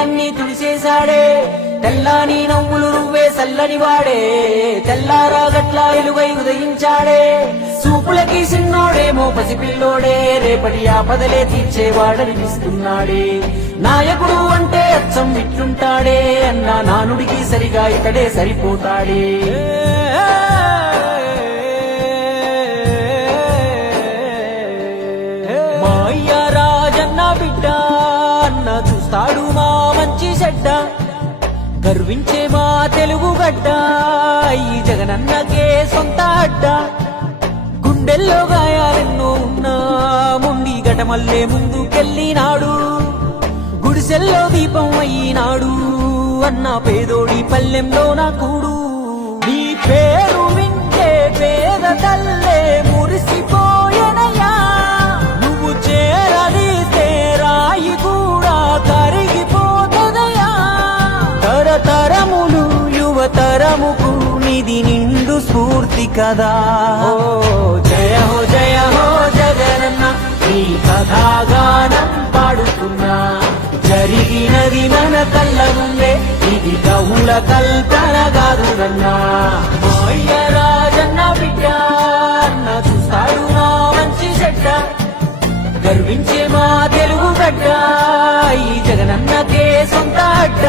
కన్నీళ్ళన్నీ తుడిసేశాడే తెల్లాని నవ్వులు నువ్వే సల్లని వాడే తెల్లారా గట్లా ఎలుగై ఉదయించాడే చూపులకి సిన్నోడేమో పసిపిల్లోడే రేపటి ఆపదలే తీర్చేవాడనిపిస్తున్నాడే నాయకుడు అంటే అచ్చం ఇట్లుంటాడే అన్న నానుడికి సరిగా ఇతడే సరిపోతాడే మా అయ్య రాజన్న బిడ్డ అన్న చూస్తాడు మా మంచి చెడ్డ గర్వించే మా తెలుగు గడ్డ ఈ జగనన్నకే సొంత అడ్డ గుండెల్లో గాయాలెన్నో ఉన్నా ముండి గటమల్లే ముందుకెళ్ళినాడు గుడిసెల్లో దీపం అయ్యినాడు అన్న పేదోడి పల్లెంలో నా కూడు నీ పేరు వింటే పేద తల్లే మురిసిపోయెనయ్యా నువ్వు చేరదీస్తే రాయి కూడా కరిగిపోతదయ్యా తరతరములు యువతరముకు నిధి నిండు స్ఫూర్తి కదా ఓ జయ హో జగనన్న ఈ కథాగానం పాడుతున్నా జరిగినది మన కళ్ళ ముందే ఇది కవుల కల్పన కాదురన్నా మా అయ్య రాజన్న బిడ్డ అన్న చూస్తాడు నా మంచి చెడ్డ గర్వించే మా తెలుగు గడ్డ ఈ జగనన్నకే సొంత అడ్డ